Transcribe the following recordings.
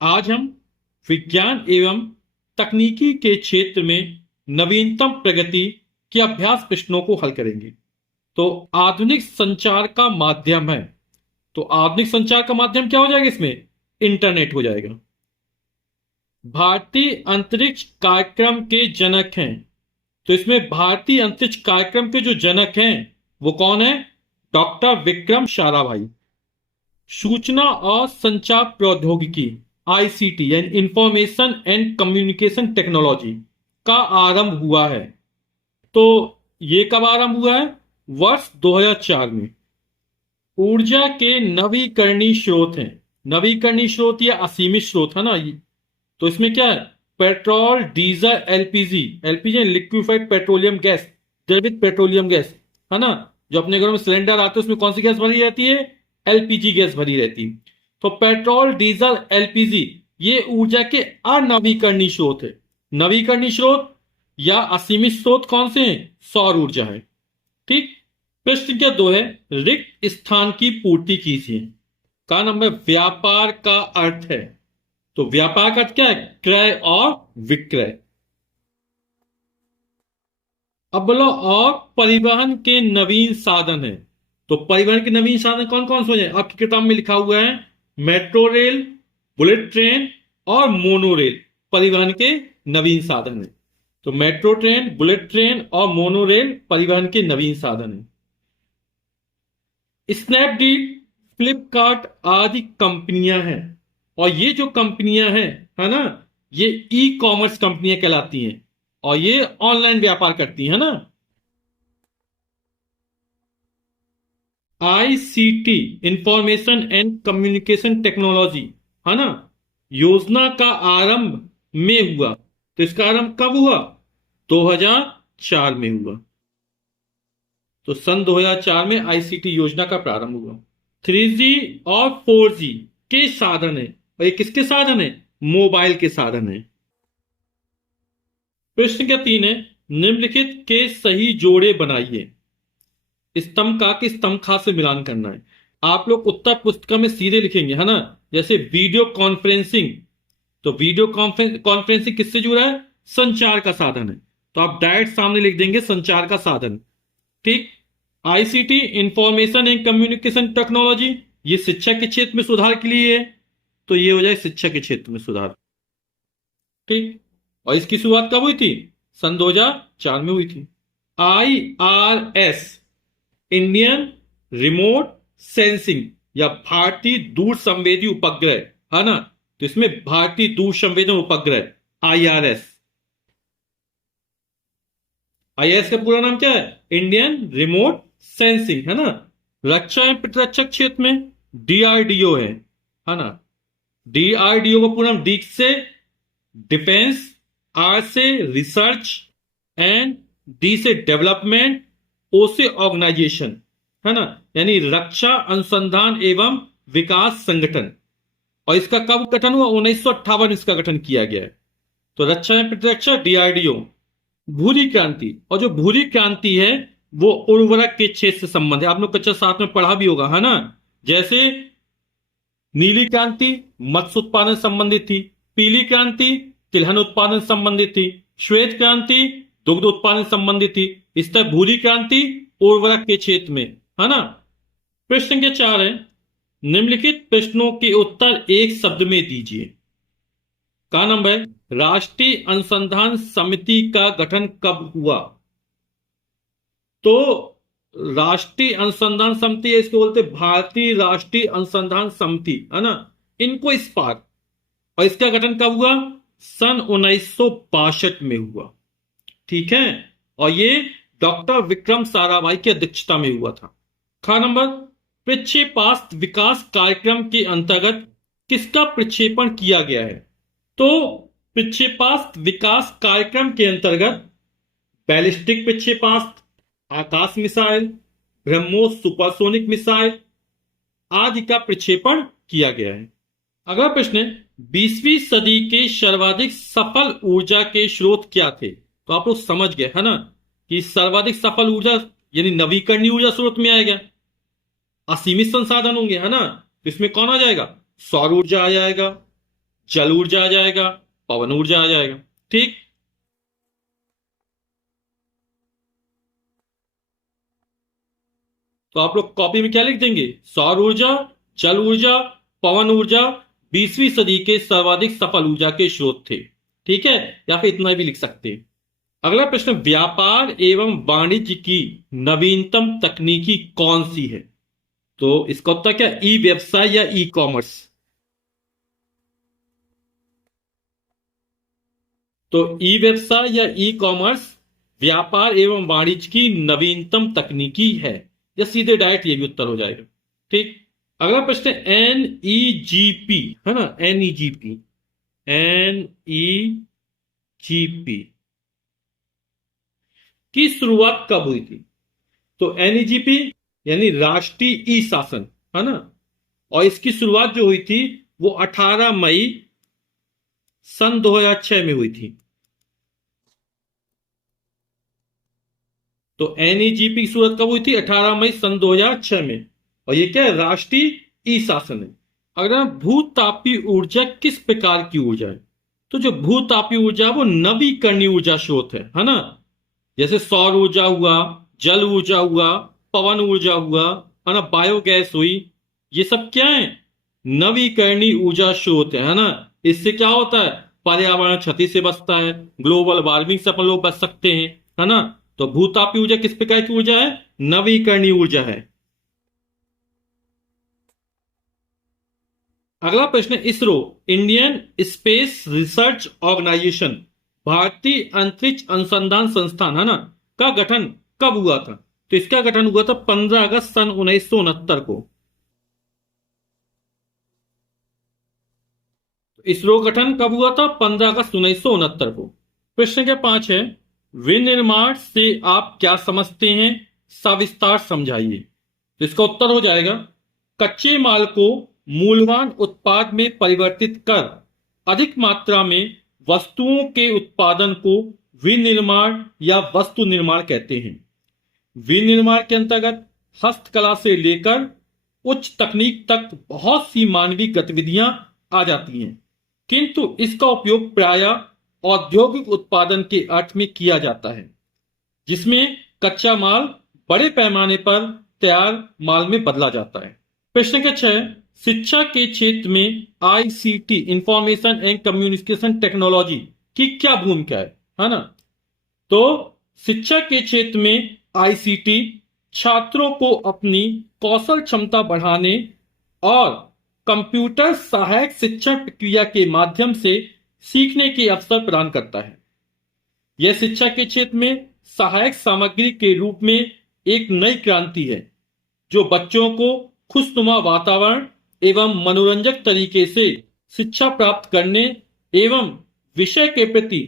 आज हम विज्ञान एवं तकनीकी के क्षेत्र में नवीनतम प्रगति के अभ्यास प्रश्नों को हल करेंगे। तो आधुनिक संचार का माध्यम है। तो आधुनिक संचार का माध्यम क्या हो जाएगा? इसमें इंटरनेट हो जाएगा। भारतीय अंतरिक्ष कार्यक्रम के जनक हैं। तो इसमें भारतीय अंतरिक्ष कार्यक्रम के जो जनक हैं वो कौन है? डॉक्टर विक्रम साराभाई। सूचना और संचार प्रौद्योगिकी आईसीटी यानी इंफॉर्मेशन एंड कम्युनिकेशन टेक्नोलॉजी का आरंभ हुआ है। तो ये कब आरंभ हुआ है? वर्ष 2004 में। ऊर्जा के नवीकरणीय स्रोत हैं। नवीकरणीय स्रोत या असीमित स्रोत है ना। तो इसमें क्या है? Petrol, diesel, LPG. LPG liquefied petroleum gas, द्रवित पेट्रोलियम गैस है ना। जो अपने घरों में सिलेंडर आते हैं उसमें कौन सी गैस भरी रहती है? एलपीजी गैस भरी रहती है। तो पेट्रोल, डीजल, एलपीजी ये ऊर्जा के अनवीकरणीय स्रोत है। नवीकरणीय स्रोत या असीमित स्रोत कौन से हैं? सौर ऊर्जा है। ठीक। प्रश्न संख्या 2 है, रिक्त स्थान की पूर्ति कीजिए। का नंबर व्यापार का अर्थ है। तो व्यापार का अर्थ क्या है? क्रय और विक्रय। अब बोलो और परिवहन के नवीन साधन है। तो परिवहन के नवीन साधन कौन कौन से हैं? आपकी किताब में लिखा हुआ है मेट्रो रेल, बुलेट ट्रेन और मोनो रेल परिवहन के नवीन साधन है। तो मेट्रो ट्रेन, बुलेट ट्रेन और मोनो रेल परिवहन के नवीन साधन है। स्नैपडील, फ्लिपकार्ट आदि कंपनियां हैं। और ये जो कंपनियां हैं है ना, ये ई कॉमर्स कंपनियां कहलाती हैं और ये ऑनलाइन व्यापार करती है ना। ICT information and communication technology है ना, योजना का आरंभ में हुआ। तो इसका आरंभ कब हुआ? 2004 में हुआ। तो सन 2004 में आईसीटी योजना का प्रारंभ हुआ। 3G और 4G के साधन है। और ये किसके साधन है? मोबाइल के साधन है। प्रश्न क्या 3 है, निम्नलिखित के सही जोड़े बनाइए। स्तंभ का कि स्तंभ खा से मिलान करना है। आप लोग उत्तर पुस्तिका में सीधे लिखेंगे है ना। जैसे वीडियो कॉन्फ्रेंसिंग, तो वीडियो कॉन्फ्रेंसिंग किससे जुड़ा है? संचार का साधन है। तो आप डायरेक्ट सामने लिख देंगे संचार का साधन। ठीक। ICT information and communication technology ये शिक्षा के क्षेत्र में सुधार के लिए है। तो ये हो जाए शिक्षा के क्षेत्र में सुधार। ठीक। और इसकी शुरुआत कब हुई थी? सन 2004 में हुई थी। IRS इंडियन रिमोट सेंसिंग या भारतीय दूर संवेदी उपग्रह है ना। तो इसमें भारतीय दूर संवेदन उपग्रह IRS। आईएएस का पूरा नाम क्या है? इंडियन रिमोट सेंसिंग है ना। रक्षा एवं प्रतिरक्षा क्षेत्र में डीआरडीओ है ना। डीआरडीओ का पूरा नाम डी से डिफेंस, आर से रिसर्च एंड डी से डेवलपमेंट, ओ से ऑर्गेनाइजेशन है ना, यानी रक्षा अनुसंधान एवं विकास संगठन। और इसका कब गठन हुआ? 1958 इसका गठन किया गया है। तो रक्षा एवं प्रतिरक्षा डीआरडीओ। भूरी क्रांति, और जो भूरी क्रांति है वो उर्वरक के क्षेत्र से संबंध है। आप लोग कक्षा 7 में पढ़ा भी होगा है ना। जैसे नीली क्रांति मत्स्य उत्पादन संबंधित थी, पीली क्रांति तिलहन उत्पादन संबंधित थी, श्वेत क्रांति दुग्ध उत्पादन संबंधित थी। इस तरह भूरी क्रांति उर्वरक के क्षेत्र में है ना। प्रश्न संख्या 4 है, निम्नलिखित प्रश्नों के उत्तर एक शब्द में दीजिए। का नंबर है, राष्ट्रीय अनुसंधान समिति का गठन कब हुआ? तो राष्ट्रीय अनुसंधान समिति है, इसको बोलते भारतीय राष्ट्रीय अनुसंधान समिति है ना, इनको स्पार्क। और इसका गठन कब हुआ? सन 1962 में हुआ। ठीक है। और ये डॉक्टर विक्रम साराभाई की अध्यक्षता में हुआ था। खा नंबर, प्रक्षेपास्त्र विकास कार्यक्रम के अंतर्गत किसका प्रक्षेपण किया गया है? तो प्रक्षेपास्त्र विकास कार्यक्रम के अंतर्गत बैलिस्टिक प्रक्षेपास्त्र, आकाश मिसाइल, ब्रह्मोस सुपरसोनिक मिसाइल आदि का प्रक्षेपण किया गया है। अगला प्रश्न है, 20वीं सदी के सर्वाधिक सफल ऊर्जा के स्रोत क्या थे? तो आप लोग समझ गए है ना कि सर्वाधिक सफल ऊर्जा यानी नवीकरणीय ऊर्जा स्रोत में आएगा। असीमित संसाधन होंगे है ना, तो इसमें कौन आ जाएगा? सौर ऊर्जा आ जाएगा, जल ऊर्जा आ जाएगा, पवन ऊर्जा आ जाएगा। ठीक। तो आप लोग कॉपी में क्या लिख देंगे? सौर ऊर्जा, जल ऊर्जा, पवन ऊर्जा 20वीं सदी के सर्वाधिक सफल ऊर्जा के स्रोत थे। ठीक है, या फिर इतना भी लिख सकते हैं। अगला प्रश्न, व्यापार एवं वाणिज्य की नवीनतम तकनीकी कौन सी है? तो इसका उत्तर क्या, ई व्यवसाय या ई कॉमर्स? तो ई व्यवसाय या ई कॉमर्स व्यापार एवं वाणिज्य की नवीनतम तकनीकी है, या सीधे डायरेक्ट ये भी उत्तर हो जाएगा। ठीक। अगला प्रश्न है एनईजीपी, है ना, एनईजीपी, एनईजीपी की शुरुआत कब हुई थी? तो एनईजीपी यानी राष्ट्रीय ई शासन, है ना, और इसकी शुरुआत जो हुई थी वो 18 मई सन 2006 में हुई थी। तो एनईजीपी की शुरुआत कब हुई थी? 18 मई सन 2006 में। और ये क्या है? राष्ट्रीय ई शासन है। अगर भूतापीय ऊर्जा किस प्रकार की ऊर्जा है? तो जो भूतापीय ऊर्जा है वो नवीकरणीय ऊर्जा स्रोत है ना। जैसे सौर ऊर्जा हुआ, जल ऊर्जा हुआ, पवन ऊर्जा हुआ, है ना, बायोगैस हुई, ये सब क्या है? नवीकरणीय ऊर्जा स्रोत है ना। इससे क्या होता है? पर्यावरण क्षति से बचता है, ग्लोबल वार्मिंग से अपन लोग बच सकते हैं, है ना। तो भूतापीय ऊर्जा किस प्रकार की ऊर्जा है? नवीकरणीय ऊर्जा है। अगला प्रश्न, ISRO Indian space research organisation, भारतीय अंतरिक्ष अनुसंधान संस्थान, है ना, का गठन कब हुआ था? तो इसका गठन हुआ था 15 अगस्त सन 1969 को। इसरो गठन कब हुआ था? 15 अगस्त 1969 को। प्रश्न के 5 है, विनिर्माण से आप क्या समझते हैं, सविस्तार समझाइए। तो इसका उत्तर हो जाएगा, कच्चे माल को मूल्यवान उत्पाद में परिवर्तित कर अधिक मात्रा में वस्तुओं के उत्पादन को विनिर्माण या वस्तु निर्माण कहते हैं। विनिर्माण के अंतर्गत हस्तकला से लेकर उच्च तकनीक तक बहुत सी मानवीय गतिविधियां आ जाती हैं, किंतु इसका उपयोग प्रायः औद्योगिक उत्पादन के अर्थ में किया जाता है, जिसमें कच्चा माल बड़े पैमाने पर तैयार माल में बदला जाता है। प्रश्न के 6, शिक्षा के क्षेत्र में ICT, information and communication technology की क्या भूमिका है ना। तो शिक्षा के क्षेत्र में आईसीटी छात्रों को अपनी कौशल क्षमता बढ़ाने और कंप्यूटर सहायक शिक्षण प्रक्रिया के माध्यम से सीखने के अवसर प्रदान करता है। यह शिक्षा के क्षेत्र में सहायक सामग्री के रूप में एक नई क्रांति है, जो बच्चों को खुशनुमा वातावरण एवं मनोरंजक तरीके से शिक्षा प्राप्त करने एवं विषय के प्रति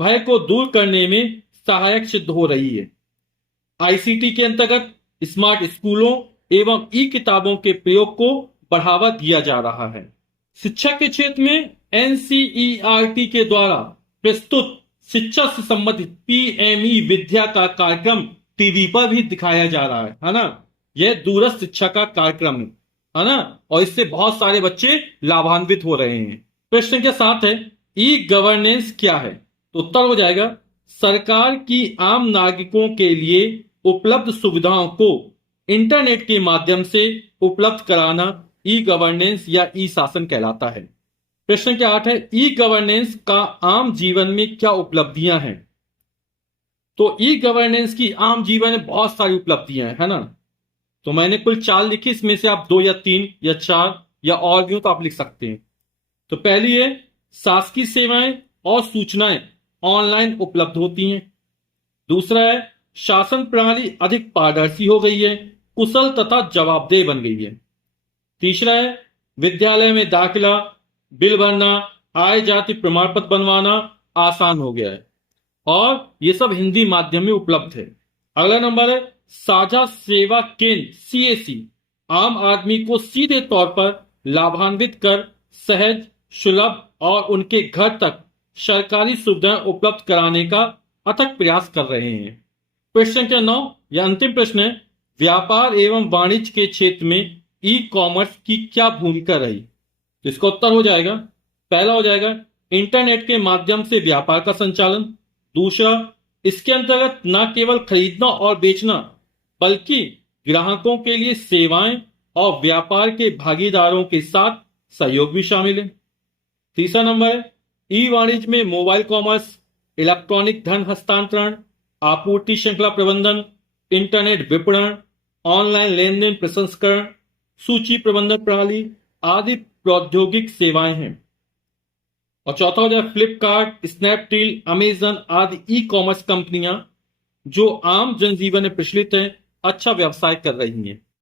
भय को दूर करने में सहायक सिद्ध हो रही है। आईसीटी के अंतर्गत स्मार्ट स्कूलों एवं ई किताबों के प्रयोग को बढ़ावा दिया जा रहा है। शिक्षा के क्षेत्र में एनसीईआरटी के द्वारा प्रस्तुत शिक्षा से संबंधित पीएमई विद्या का कार्यक्रम टीवी पर भी दिखाया जा रहा है ना। यह दूरस्थ शिक्षा का कार्यक्रम है ना, और इससे बहुत सारे बच्चे लाभान्वित हो रहे हैं। प्रश्न के साथ है, ई गवर्नेंस क्या है? तो उत्तर हो जाएगा, सरकार की आम नागरिकों के लिए उपलब्ध सुविधाओं को इंटरनेट के माध्यम से उपलब्ध कराना ई गवर्नेंस या ई शासन कहलाता है। प्रश्न के 8 है, ई गवर्नेंस का आम जीवन में क्या उपलब्धियां हैं? तो ई गवर्नेंस की आम जीवन में बहुत सारी उपलब्धियां हैं, है ना। तो मैंने कुल 4 लिखी, इसमें से आप 2 या 3 या 4 या और भी हो तो आप लिख सकते हैं। तो पहली है, शासकीय सेवाएं और सूचनाएं ऑनलाइन उपलब्ध होती हैं। दूसरा है, शासन प्रणाली अधिक पारदर्शी हो गई है, कुशल तथा जवाबदेह बन गई है। तीसरा है, विद्यालय में दाखिला, बिल भरना, आय जाति प्रमाण पत्र बनवाना आसान हो गया है, और ये सब हिंदी माध्यम में उपलब्ध है। अगला नंबर है, साझा सेवा केंद्र सीएसी आम आदमी को सीधे तौर पर लाभान्वित कर सहज, सुलभ और उनके घर तक सरकारी सुविधाएं उपलब्ध कराने का अथक प्रयास कर रहे हैं। प्रश्न के 9 या अंतिम प्रश्न है, व्यापार एवं वाणिज्य के क्षेत्र में ई कॉमर्स की क्या भूमिका रही? तो इसका उत्तर हो जाएगा, पहला हो जाएगा इंटरनेट के माध्यम से व्यापार का संचालन। दूसरा, इसके अंतर्गत न केवल खरीदना और बेचना बल्कि ग्राहकों के लिए सेवाएं और व्यापार के भागीदारों के साथ सहयोग भी शामिल है। तीसरा नंबर है ई वाणिज्य में मोबाइल कॉमर्स, इलेक्ट्रॉनिक धन हस्तांतरण, आपूर्ति श्रृंखला प्रबंधन, इंटरनेट विपणन, ऑनलाइन लेन देन प्रसंस्करण, सूची प्रबंधन प्रणाली आदि प्रौद्योगिक सेवाएं हैं। और चौथा हो जाए फ्लिपकार्ट, स्नैपडील, अमेजन आदि ई कॉमर्स कंपनियां जो आम जनजीवन में प्रचलित हैं, अच्छा व्यवसाय कर रही हैं।